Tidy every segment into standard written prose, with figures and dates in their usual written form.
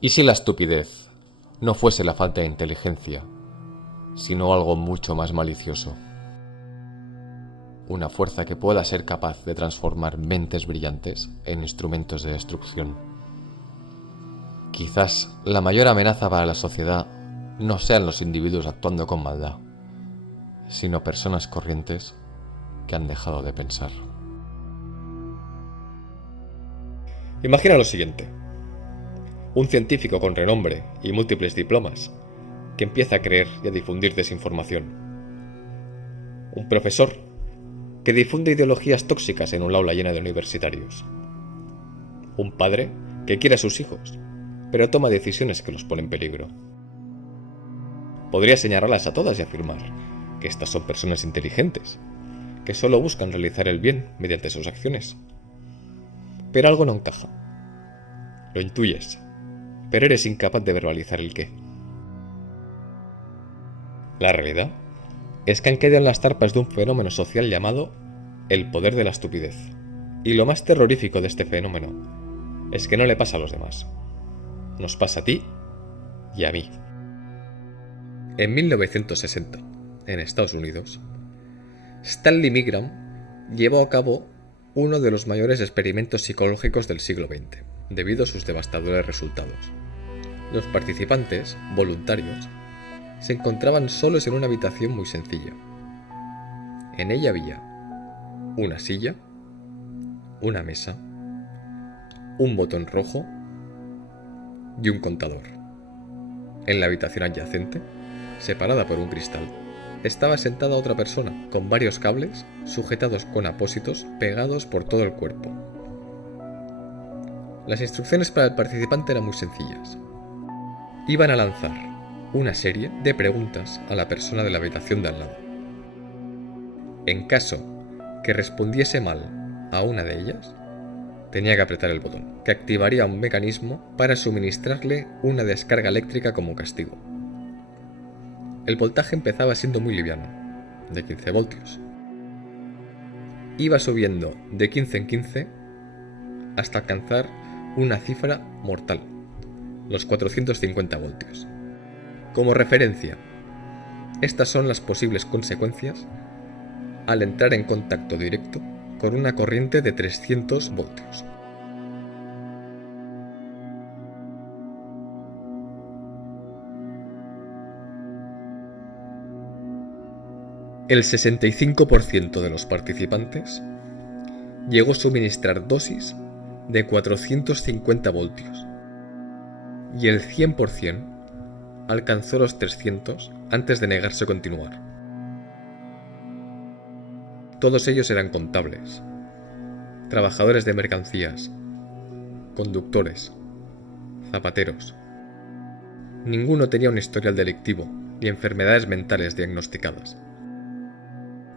¿Y si la estupidez no fuese la falta de inteligencia, sino algo mucho más malicioso? Una fuerza que pueda ser capaz de transformar mentes brillantes en instrumentos de destrucción. Quizás la mayor amenaza para la sociedad no sean los individuos actuando con maldad, sino personas corrientes que han dejado de pensar. Imagina lo siguiente. Un científico con renombre y múltiples diplomas que empieza a creer y a difundir desinformación. Un profesor que difunde ideologías tóxicas en un aula llena de universitarios. Un padre que quiere a sus hijos, pero toma decisiones que los ponen en peligro. Podría señalarlas a todas y afirmar que estas son personas inteligentes, que solo buscan realizar el bien mediante sus acciones. Pero algo no encaja. Lo intuyes, pero eres incapaz de verbalizar el qué. La realidad es que han quedado en las tarpas de un fenómeno social llamado el poder de la estupidez. Y lo más terrorífico de este fenómeno es que no le pasa a los demás. Nos pasa a ti y a mí. En 1960, en Estados Unidos, Stanley Milgram llevó a cabo uno de los mayores experimentos psicológicos del siglo XX, debido a sus devastadores resultados. Los participantes, voluntarios, se encontraban solos en una habitación muy sencilla. En ella había una silla, una mesa, un botón rojo y un contador. En la habitación adyacente, separada por un cristal, estaba sentada otra persona con varios cables sujetados con apósitos pegados por todo el cuerpo. Las instrucciones para el participante eran muy sencillas. Iban a lanzar una serie de preguntas a la persona de la habitación de al lado. En caso que respondiese mal a una de ellas, tenía que apretar el botón, que activaría un mecanismo para suministrarle una descarga eléctrica como castigo. El voltaje empezaba siendo muy liviano, de 15 voltios. Iba subiendo de 15 en 15 hasta alcanzar una cifra mortal, los 450 voltios. Como referencia, estas son las posibles consecuencias al entrar en contacto directo con una corriente de 300 voltios. El 65% de los participantes llegó a suministrar dosis de 450 voltios y el 100% alcanzó los 300 antes de negarse a continuar. Todos ellos eran contables, trabajadores de mercancías, conductores, zapateros. Ninguno tenía un historial delictivo ni enfermedades mentales diagnosticadas.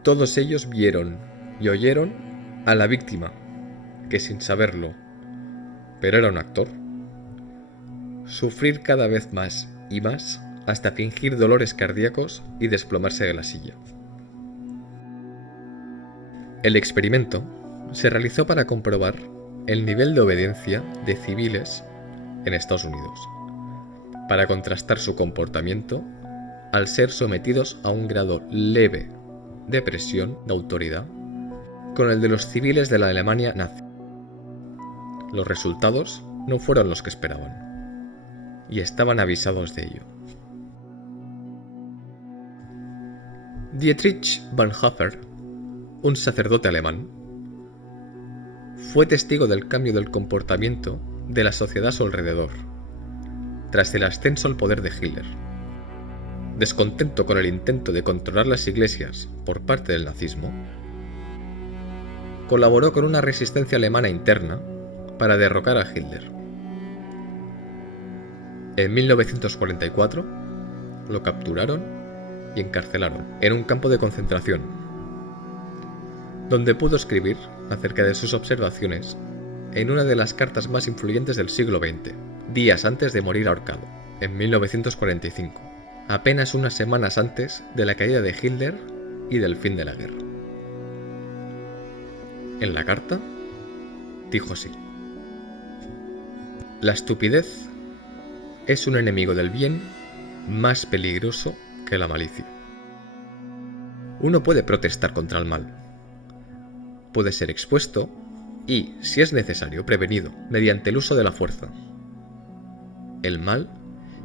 Todos ellos vieron y oyeron a la víctima, que sin saberlo, pero era un actor, sufrir cada vez más y más hasta fingir dolores cardíacos y desplomarse de la silla. El experimento se realizó para comprobar el nivel de obediencia de civiles en Estados Unidos, para contrastar su comportamiento al ser sometidos a un grado leve de presión de autoridad con el de los civiles de la Alemania nazi. Los resultados no fueron los que esperaban, y estaban avisados de ello. Dietrich Bonhoeffer, un sacerdote alemán, fue testigo del cambio del comportamiento de la sociedad a su alrededor, tras el ascenso al poder de Hitler. Descontento con el intento de controlar las iglesias por parte del nazismo, colaboró con una resistencia alemana interna para derrocar a Hitler. En 1944 lo capturaron y encarcelaron en un campo de concentración, donde pudo escribir acerca de sus observaciones en una de las cartas más influyentes del siglo XX, días antes de morir ahorcado, en 1945, apenas unas semanas antes de la caída de Hitler y del fin de la guerra. En la carta, dijo así: la estupidez es un enemigo del bien más peligroso que la malicia. Uno puede protestar contra el mal, puede ser expuesto y, si es necesario, prevenido mediante el uso de la fuerza. El mal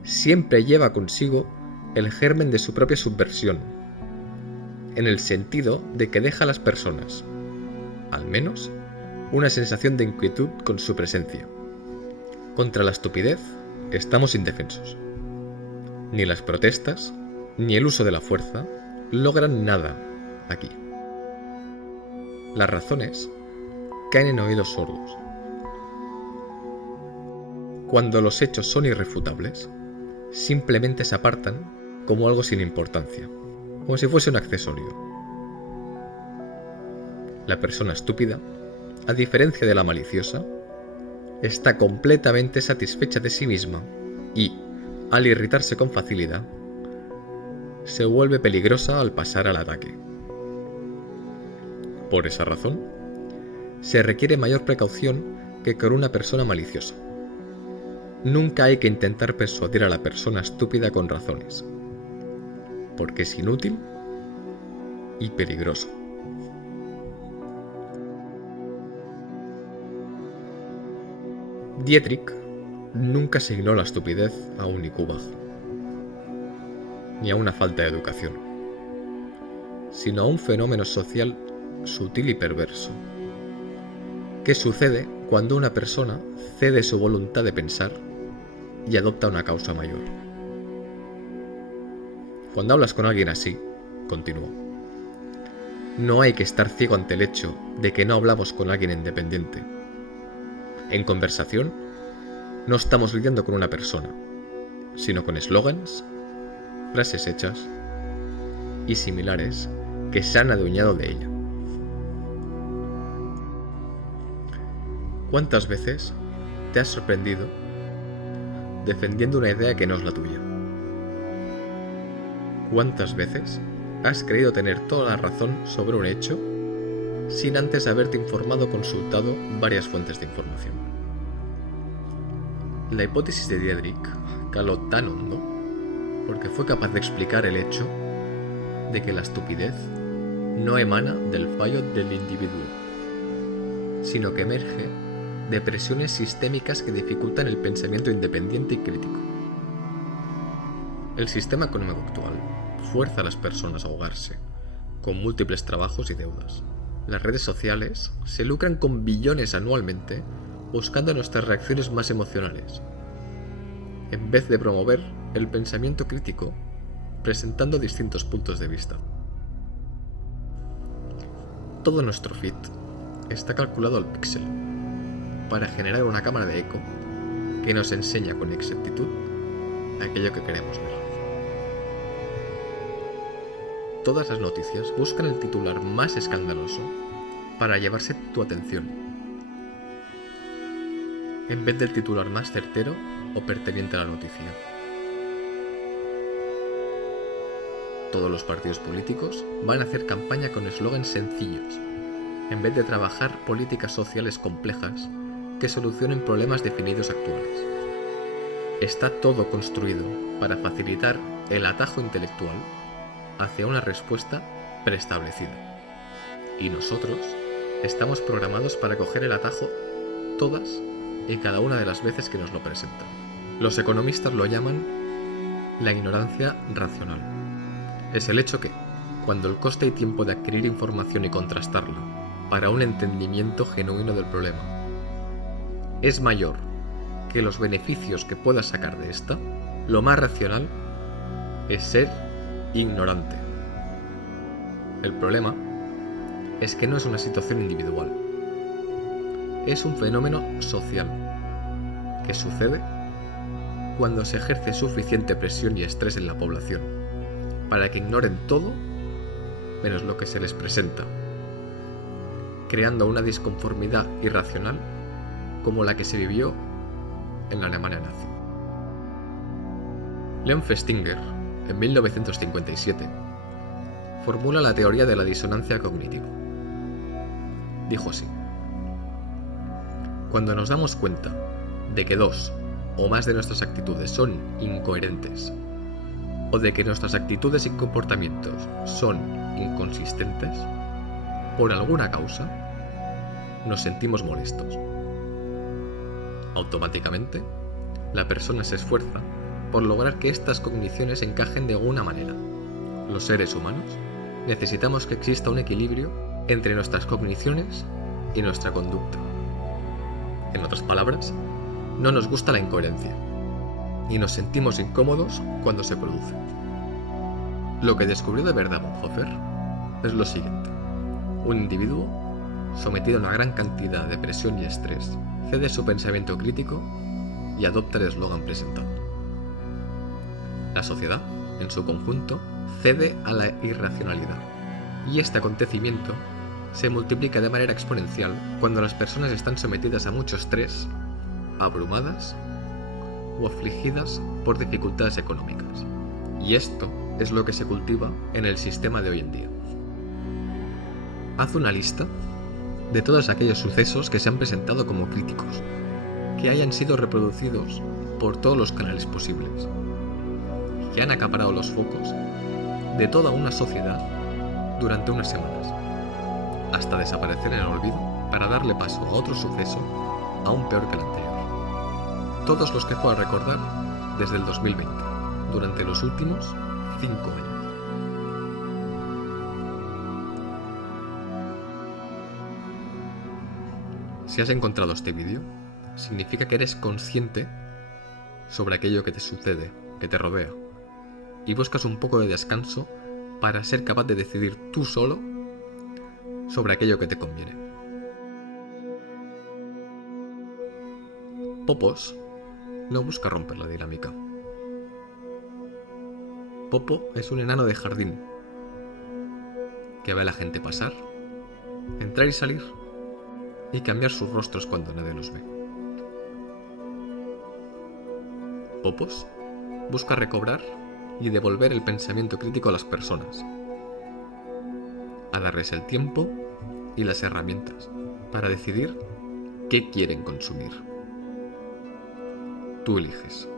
siempre lleva consigo el germen de su propia subversión, en el sentido de que deja a las personas, al menos, una sensación de inquietud con su presencia. Contra la estupidez estamos indefensos. Ni las protestas, ni el uso de la fuerza logran nada aquí. Las razones caen en oídos sordos. Cuando los hechos son irrefutables, simplemente se apartan como algo sin importancia, como si fuese un accesorio. La persona estúpida, a diferencia de la maliciosa, está completamente satisfecha de sí misma y, al irritarse con facilidad, se vuelve peligrosa al pasar al ataque. Por esa razón, se requiere mayor precaución que con una persona maliciosa. Nunca hay que intentar persuadir a la persona estúpida con razones, porque es inútil y peligroso. Dietrich nunca asignó la estupidez a un IQ bajo, ni a una falta de educación, sino a un fenómeno social sutil y perverso, que sucede cuando una persona cede su voluntad de pensar y adopta una causa mayor. Cuando hablas con alguien así, continuó, no hay que estar ciego ante el hecho de que no hablamos con alguien independiente. En conversación, no estamos lidiando con una persona, sino con eslogans, frases hechas y similares que se han adueñado de ella. ¿Cuántas veces te has sorprendido defendiendo una idea que no es la tuya? ¿Cuántas veces has creído tener toda la razón sobre un hecho sin antes haberte informado o consultado varias fuentes de información? La hipótesis de Dietrich caló tan hondo porque fue capaz de explicar el hecho de que la estupidez no emana del fallo del individuo, sino que emerge de presiones sistémicas que dificultan el pensamiento independiente y crítico. El sistema económico actual fuerza a las personas a ahogarse, con múltiples trabajos y deudas. Las redes sociales se lucran con billones anualmente buscando nuestras reacciones más emocionales, en vez de promover el pensamiento crítico, presentando distintos puntos de vista. Todo nuestro feed está calculado al píxel, para generar una cámara de eco que nos enseña con exactitud aquello que queremos ver. Todas las noticias buscan el titular más escandaloso para llevarse tu atención, en vez del titular más certero o pertinente a la noticia. Todos los partidos políticos van a hacer campaña con eslogans sencillos, en vez de trabajar políticas sociales complejas que solucionen problemas definidos actuales. Está todo construido para facilitar el atajo intelectual hacia una respuesta preestablecida. Y nosotros estamos programados para coger el atajo todas y cada una de las veces que nos lo presentan. Los economistas lo llaman la ignorancia racional. Es el hecho que, cuando el coste y tiempo de adquirir información y contrastarla para un entendimiento genuino del problema es mayor que los beneficios que puedas sacar de esta, lo más racional es ser ignorante. El problema es que no es una situación individual, es un fenómeno social que sucede cuando se ejerce suficiente presión y estrés en la población para que ignoren todo menos lo que se les presenta, creando una disconformidad irracional como la que se vivió en la Alemania nazi. Leon Festinger, en 1957, formula la teoría de la disonancia cognitiva. Dijo así: cuando nos damos cuenta de que 2 o más de nuestras actitudes son incoherentes, o de que nuestras actitudes y comportamientos son inconsistentes, por alguna causa, nos sentimos molestos. Automáticamente, la persona se esfuerza por lograr que estas cogniciones encajen de alguna manera. Los seres humanos necesitamos que exista un equilibrio entre nuestras cogniciones y nuestra conducta. En otras palabras, no nos gusta la incoherencia y nos sentimos incómodos cuando se produce. Lo que descubrió de verdad Bonhoeffer es lo siguiente: un individuo sometido a una gran cantidad de presión y estrés cede su pensamiento crítico y adopta el eslogan presentado. La sociedad, en su conjunto, cede a la irracionalidad, y este acontecimiento se multiplica de manera exponencial cuando las personas están sometidas a mucho estrés, abrumadas o afligidas por dificultades económicas. Y esto es lo que se cultiva en el sistema de hoy en día. Haz una lista de todos aquellos sucesos que se han presentado como críticos, que hayan sido reproducidos por todos los canales posibles, que han acaparado los focos de toda una sociedad durante unas semanas, hasta desaparecer en el olvido para darle paso a otro suceso aún peor que el anterior. Todos los que pueda recordar desde el 2020, durante los últimos 5 años. Si has encontrado este vídeo, significa que eres consciente sobre aquello que te sucede, que te rodea, y buscas un poco de descanso para ser capaz de decidir tú solo sobre aquello que te conviene. Popos no busca romper la dinámica. Popo es un enano de jardín que ve a la gente pasar, entrar y salir, y cambiar sus rostros cuando nadie los ve. Popos busca recobrar y devolver el pensamiento crítico a las personas, a darles el tiempo y las herramientas para decidir qué quieren consumir. Tú eliges.